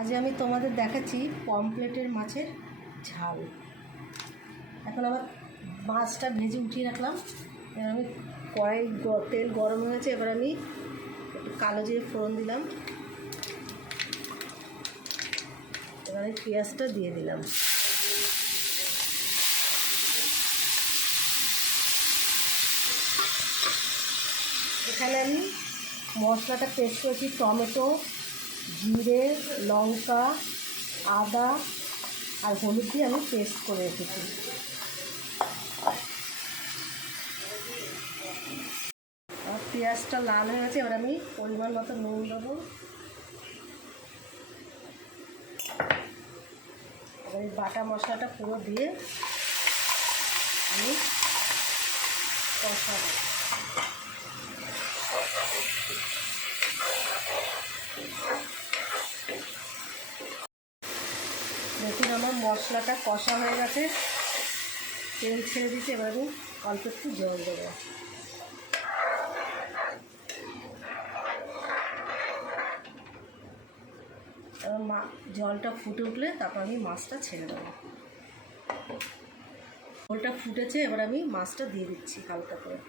আজ আমি তোমাদের দেখাচ্ছি পমফ্রেটের মাছের ঝাল। এখন আমার মাছটা ভেজে উঠিয়ে রাখলাম। এবার আমি কড়াই তেল গরম হয়েছে, এবার আমি একটু কালো জিরে ফোড়ন দিলাম। এবার আমি পেঁয়াজটা দিয়ে দিলাম। এখানে আমি মশলাটা পেস্ট করেছি, টমেটো, জিরে, লঙ্কা, আদা আর হলুদ দিয়ে আমি পেস্ট করে রেখেছি। আর পেঁয়াজটা লাল হয়ে গেছে, এবার আমি পরিমাণ মতো নুন দেবো। এবার এই বাটা মশলাটা পুরো দিয়ে আমি কষাবো। দেখুন আমার মশলাটা কষা হয়ে গেছে, তেল ছেড়ে দিচ্ছে। এবার আমি অল্প একটু জল দেবো। এবার জলটা ফুটে উঠলে তারপর আমি মাছটা ছেড়ে দেবো। জলটা ফুটেছে, এবার আমি মাছটা দিয়ে দিচ্ছি হালকা করে।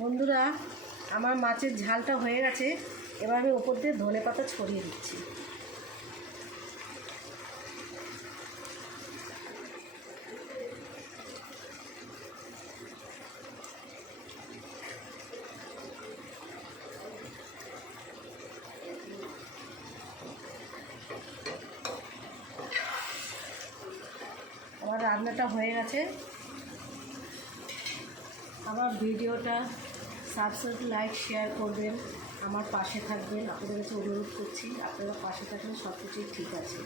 বন্ধুরা, আমার মাছের ঝালটা হয়ে গেছে, এবার আমি ওপর দিয়ে ধনেপাতা ছড়িয়ে দিচ্ছি। আমার রান্নাটা হয়ে গেছে। আমার ভিডিওটা সাবস্ক্রাইব, লাইক, শেয়ার করবেন, আমার পাশে থাকবেন। আপনাদের কাছে অনুরোধ করছি, আপনারা পাশে থাকলে সব কিছুই ঠিক আছে।